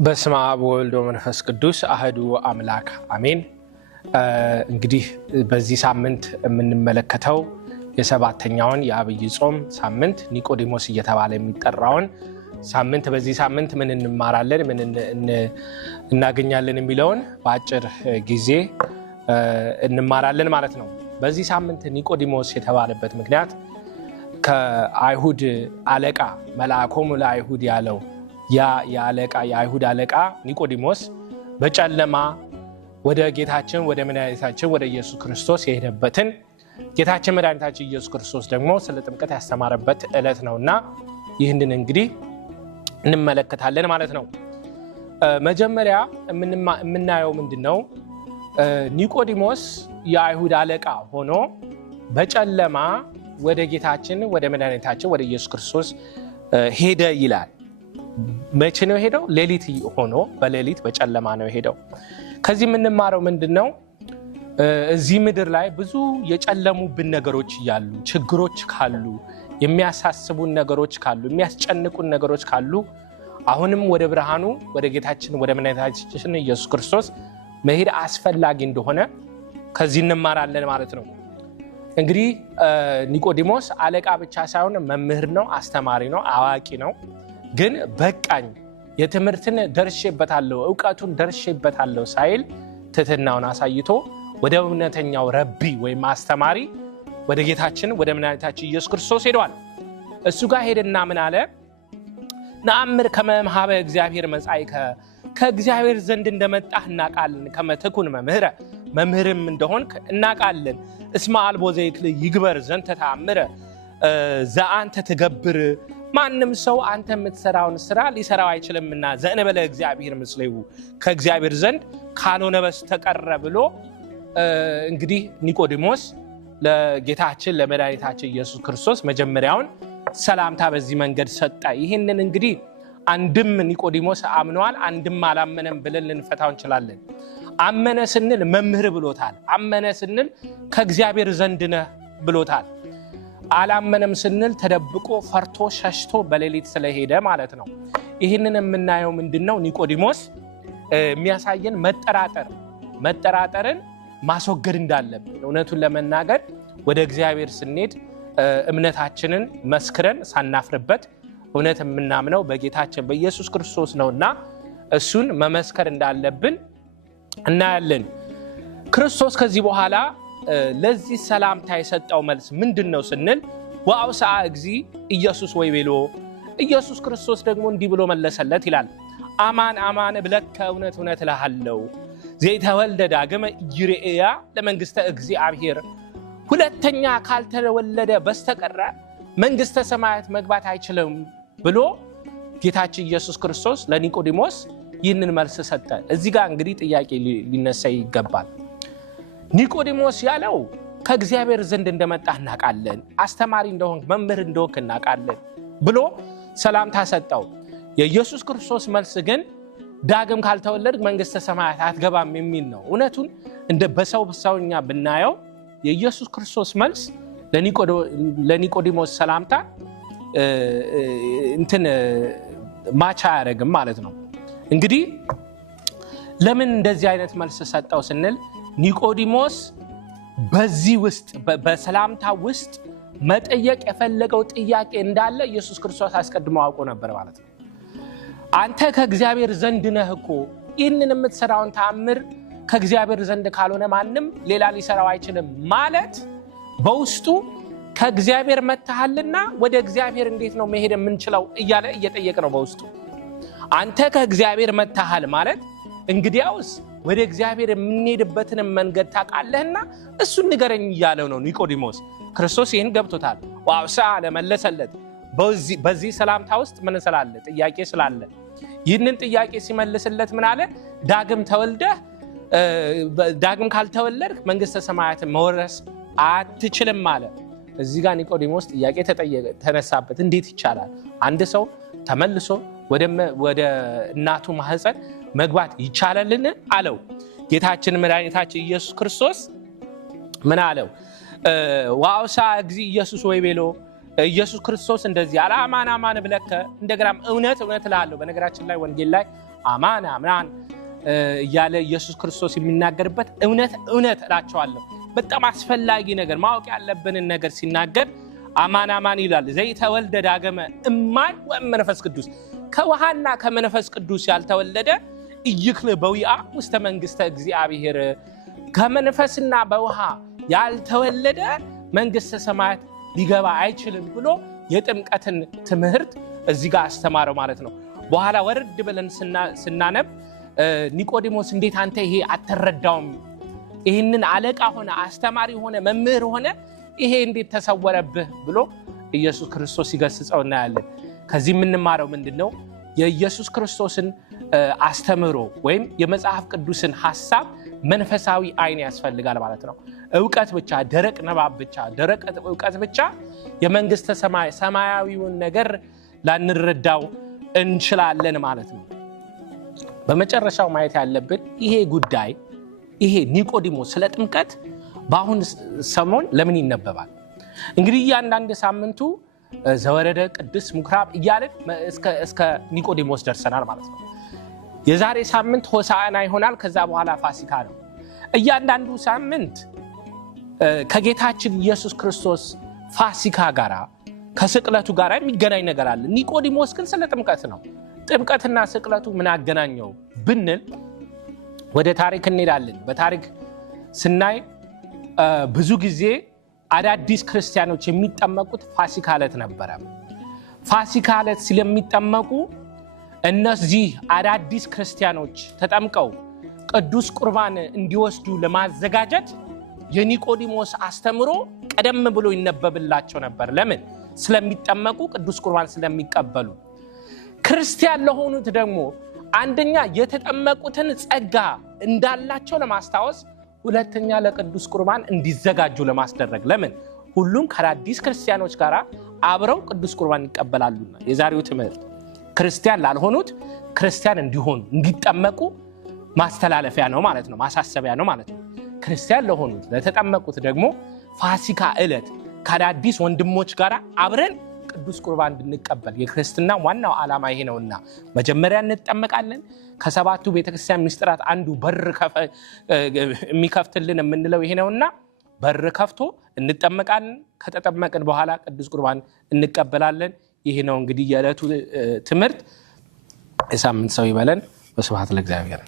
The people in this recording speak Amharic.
በስመ አብ ወወልድ ወመንፈስ ቅዱስ አሐዱ አምላክ አሜን። እንግዲህ በዚህ ሳምንት የምንመለከተው የሰባተኛውን የአብይ ጾም ሳምንት ኒቆዲሞስ እየተባለ የሚጠራውን ሳምንት በዚህ ሳምንት ምን እንማራለን ምን እናገኛለን የሚለውን በአጭር ጊዜ እንማራለን ማለት ነው። በዚህ ሳምንት ኒቆዲሞስ የተባለበት ምክንያት ከአይሁድ አለቃ መልአኮሙ ለአይሁድ ያለው የአይሁድ አለቃ ኒቆዲሞስ በጨለማ ወደ ጌታችን ወደ መድኃኒታችን ወደ ኢየሱስ ክርስቶስ የሄደበትን ጌታችን መድኃኒታችን ኢየሱስ ክርስቶስ ደግሞ ስለ ጥምቀት ያስተማረበት ዕለት ነውና ይህንን እንግዲህ እንመለከታለን ማለት ነው። መጀመሪያ የምናየው ምንድነው? ኒቆዲሞስ የአይሁድ አለቃ ሆኖ በጨለማ ወደ ጌታችን ወደ መድኃኒታችን ወደ ኢየሱስ ክርስቶስ ሄደ ይላል። መቼ ነው ሄደው? ሌሊት ሆኖ በሌሊት በጨለማ ነው ሄደው። ከዚህ የምንማረው ምንድነው? እዚህ ምድር ላይ ብዙ የጨለሙብን ነገሮች እያሉ ችግሮች ካሉ የሚያሳስቡን ነገሮች ካሉ የሚያስጨንቁን ነገሮች ካሉ አሁንም ወደ ብርሃኑ ወደ ጌታችን ወደ መድኃኒታችን ኢየሱስ ክርስቶስ መሄድ አስፈላጊ እንደሆነ ከዚህ እንማራለን ማለት ነው። እንግዲህ ኒቆዲሞስ አለቃ ብቻ ሳይሆን መምህር ነው፣ አስተማሪ ነው፣ አዋቂ ነው። ግን በቃኝ የትምህርትን ደርሼበታለሁ ዕውቀቱን ደርሼበታለሁ ሳይል ትሕትናውን አሳይቶ ወደ እውነተኛው ረቢ ወይም አስተማሪ ወደ ጌታችን ወደ መድኃኒታችን ኢየሱስ ክርስቶስ ሄዷል። እሱ ጋር ሄደና ምን አለ? ነአምር ከመ እምኀበ እግዚአብሔር መጻእከ ከእግዚአብሔር ዘንድ እንደመጣህ እናውቃለን። ከመ ትኩን መምህረ መምህርም እንደሆንክ እናውቃለን። እስመ አልቦ ዘይክል ይግበር ዘንተ ተአምረ ዘአንተ ትገብር ማንም ሰው አንተ የምትሰራውን ስራ ሊሰራው አይችልምና ዘእንበለ እግዚአብሔር ምስሌሁ ከእግዚአብሔር ዘንድ ካልሆነ በስተቀር ብሎ እንግዲህ ኒቆዲሞስ ለጌታችን ለመድኃኒታችን ኢየሱስ ክርስቶስ መጀመሪያውን ሰላምታ በዚህ መንገድ ሰጠ። ይህንን እንግዲህ አንድም ኒቆዲሞስ አምኗል፣ አንድም አላመነም ብለን ልንፈታው እንችላለን። አመነ ስንል መምህር ብሎታል። አመነ ስንል ከእግዚአብሔር ዘንድ ነህ ብሎታል። አላመነም ስንል ተደብቆ ፈርቶ ሸሽቶ በሌሊት ስለሄደ ማለት ነው። ይህንን የምናየው ምንድነው? ኒቆዲሞስ የሚያሳየን መጠራጠርን ማስወገድ እንዳለብን። እውነቱን ለመናገር ወደ እግዚአብሔር ስንሄድ እምነታችንን መስክረን ሳናፍርበት እውነት የምናምነው በጌታችን በኢየሱስ ክርስቶስ ነውና እሱን መመስከር እንዳለብን እናያለን። ክርስቶስ ከዚህ በኋላ ለዚህ ሰላምታ የሰጠው መልስ ምንድነው ስንል ወአውስአ እግዚእ ኢየሱስ ወይቤሎ ኢየሱስ ክርስቶስ ደግሞ እንዲህ ብሎ መለሰለት ይላል። አማን አማን እብለከ እውነት እውነት እልሃለሁ ዘይተወልደ ዳግመ ይርኤያ ለመንግስተ እግዚአብሔር ሁለተኛ ካልተወለደ በስተቀር መንግስተ ሰማያት መግባት አይችልም ብሎ ጌታችን ኢየሱስ ክርስቶስ ለኒቆዲሞስ ይህንን መልስ ሰጠ። እዚህ ጋር እንግዲህ ጥያቄ ሊነሳ ይገባል። ኒቆዲሞስ ያለው ከእግዚአብሔር ዘንድ እንደመጣህ እናውቃለን፣ አስተማሪ እንደሆንክ መምህር እንደሆንክ እናውቃለን ብሎ ሰላምታ ሰጠው። የኢየሱስ ክርስቶስ መልስ ግን ዳግም ካልተወለድክ መንግስተ ሰማያት አትገባም የሚል ነው። እውነቱን እንደ በሰውኛ ብናየው የኢየሱስ ክርስቶስ መልስ ለኒቆዲሞስ ሰላምታ ማቻ አያደርግም ማለት ነው። እንግዲህ ለምን እንደዚህ አይነት መልስ ሰጠው ስንል ኒቆዲሞስ በዚህ ውስጥ በሰላምታ ውስጥ መጠየቅ የፈለገው ጥያቄ እንዳለ ኢየሱስ ክርስቶስ አስቀድሞ አውቆ ነበር ማለት ነው። አንተ ከእግዚአብሔር ዘንድ ነህ እኮ ይህንን የምትሰራውን ተአምር ከእግዚአብሔር ዘንድ ካልሆነ ማንም ሌላ ሊሰራው አይችልም ማለት በውስጡ ከእግዚአብሔር መጥተሃልና ወደ እግዚአብሔር እንዴት ነው መሄድ የምንችለው እያለ እየጠየቀ ነው በውስጡ። አንተ ከእግዚአብሔር መጥተሃል ማለት እንግዲያውስ ወደ እግዚአብሔር የምንሄድበትን መንገድ ታውቃለህና እሱን ንገረኝ እያለው ነው ኒቆዲሞስ። ክርስቶስ ይህን ገብቶታል። ወአውስአ ለመለሰለት በዚህ ሰላምታ ውስጥ ምን ስላለ? ጥያቄ ስላለ። ይህንን ጥያቄ ሲመልስለት ምን አለ? ዳግም ካልተወለድክ መንግስተ ሰማያትን መውረስ አትችልም አለ። እዚህ ጋር ኒቆዲሞስ ጥያቄ ተነሳበት። እንዴት ይቻላል? አንድ ሰው ተመልሶ ወደ እናቱ ማህፀን መግባት ይቻላልን አለው። ጌታችን መድኃኒታችን ኢየሱስ ክርስቶስ ምን አለው? ወአውስአ እግዚእ ኢየሱስ ወይቤሎ ኢየሱስ ክርስቶስ እንደዚህ አለ አማን ብለከ እንደገናም እውነት እላለሁ በነገራችን ላይ ወንጌል ላይ አማን እያለ ኢየሱስ ክርስቶስ የሚናገርበት እውነት እላቸዋለሁ በጣም አስፈላጊ ነገር ማወቅ ያለብንን ነገር ሲናገር አማን ይላል ዘይተወልደ ዳግመ እማይ ወመንፈስ ቅዱስ ከውሃና ከመንፈስ ቅዱስ ያልተወለደ ይክል በዊአ ውስተ መንግስተ እግዚአብሔር ከመንፈስና በውሃ ያልተወለደ መንግስተ ሰማያት ሊገባ አይችልም ብሎ የጥምቀትን ትምህርት እዚህ ጋር አስተማረው ማለት ነው በኋላ ወርድ ብለን ስናነብ ኒቆዲሞስ እንዴት አንተ ይሄ አትረዳውም ይሄንን አለቃ ሆነ አስተማሪ ሆነ መምህር ሆነ ይሄ እንዴት ተሰወረብህ ብሎ ኢየሱስ ክርስቶስ ይገስጸው እናያለን ከዚህ የምንማረው ምንድነው የኢየሱስ ክርስቶስን አስተምሮ ወይም የመጽሐፍ ቅዱስን ሐሳብ መንፈሳዊ አይን ያስፈልጋል ማለት ነው ዕውቀት ብቻ ደረቅ ንባብ ብቻ ደረቅ ዕውቀት ብቻ የመንግስተ ሰማያዊውን ነገር ላንረዳው እንችላለን ማለት ነው በመጨረሻው ማየት ያለብን ይሄ ጉዳይ ይሄ ኒቆዲሞስ ስለ ጥምቀት በአሁን ሰሞን ለምን ይነበባል እንግዲህ ያንዳንድ ሳምንቱ ዘወረደ ቅዱስ ምኩራብ እያለን እስከ ኒቆዲሞስ ደርሰናል ማለት ነው የዛሬ ሳምንት ሆሳዕና ይሆናል ከዛ በኋላ ፋሲካ ነው እያንዳንዱ ሳምንት ከጌታችን ኢየሱስ ክርስቶስ ፋሲካ ጋራ ከስቅለቱ ጋራ የሚገናኝ ነገር አለ ኒቆዲሞስ ግን ስለ ጥምቀት ነው ጥምቀትና ስቅለቱ ምን አገናኘው ብንል ወደ ታሪክ እንሄዳለን በታሪክ ስናይ ብዙ ጊዜ አዳዲስ ክርስቲያኖች የሚጠመቁት ፋሲካ ዕለት ነበር ፋሲካ ዕለት ስለሚጠመቁ እነዚህ አዳዲስ ክርስቲያኖች ተጠምቀው ቅዱስ ቁርባን እንዲወስዱ ለማዘጋጀት የኒቆዲሞስ አስተምሮ ቀደም ብሎ ይነበብላቸው ነበር ለምን ስለሚጠመቁ ቅዱስ ቁርባን ስለሚቀበሉ ክርስቲያን ለሆኑት ደግሞ አንደኛ የተጠመቁትን ጸጋ እንዳላቸው ለማስታወስ ሁለተኛ ለቅዱስ ቁርባን እንዲዘጋጁ ለማስደረግ ለምን ሁሉም ከአዳዲስ ክርስቲያኖች ጋር አብረው ቅዱስ ቁርባን ይቀበላሉና የዛሬው ትምህርት ክርስቲያን ላልሆኑት ክርስቲያን እንዲሆኑ እንዲጠመቁ ማስተላለፊያ ነው ማለት ነው ማሳሰቢያ ነው ማለት ነው ክርስቲያን ለሆኑት ለተጠመቁት ደግሞ ፋሲካ ዕለት ከአዳዲስ ወንድሞች ጋር አብረን ቅዱስ ቁርባን እንድንቀበል የክርስትና ዋናው ዓላማ ይሄ ነውና መጀመሪያ እንጠመቃለን ከሰባቱ ቤተክርስቲያን ምስጢራት አንዱ በር የሚከፍትልን የምንለው ይሄ ነውና በር ከፍቶ እንጠመቃለን ከተጠመቅን በኋላ ቅዱስ ቁርባን እንቀበላለን ይሄ ነው እንግዲህ የዕለቱ ትምህርት የሳምንት ሰው ይበለን በስብሐት ለእግዚአብሔር